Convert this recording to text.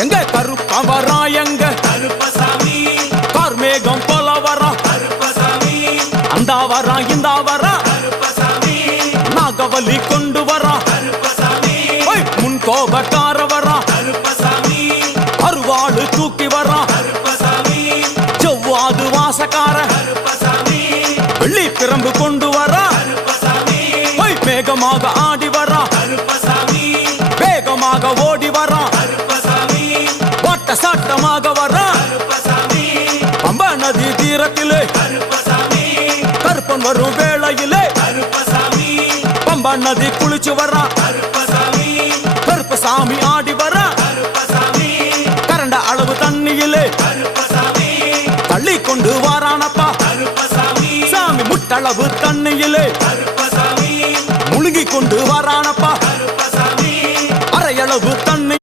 எங்க கருப்ப வரா எங்க கருப்பசாமி கார்மேகம் போல வரா கருப்பசாமி அந்த வரா இந்த வரா கருப்பசாமி நாகவலி கொண்டு வரா கருப்பசாமி முன் கோபக்கார வரா கருப்பசாமி அருவாடு தூக்கி வரா கருப்பசாமி செவ்வாது வாசக்கார கருப்பசாமி வெள்ளி பிரம்பு கொண்டு வரா கருப்பசாமி வேகமாக ஆடி வரா கருப்பசாமி வேகமாக ஓடி வரா கருப்பசாமி வாட்ட சாட்டமாக வரா கருப்பசாமி பம்பா நதி தீரத்திலே கருப்பசாமி கருப்பன் வரும் வேளையிலே கருப்பசாமி பம்பா நதி குளிச்சு வரா கருப்பசாமி கருப்பசாமி ஆடி வரா கருப்பசாமி கரண்ட அளவு தண்ணியிலே கருப்பசாமி தள்ளி கொண்டு வாரானப்பா கருப்பசாமி சாமி முட்டளவு தண்ணியிலே கருப்பசாமி முழுங்கி கொண்டு வாரானப்பா கருப்பசாமி அரையளவு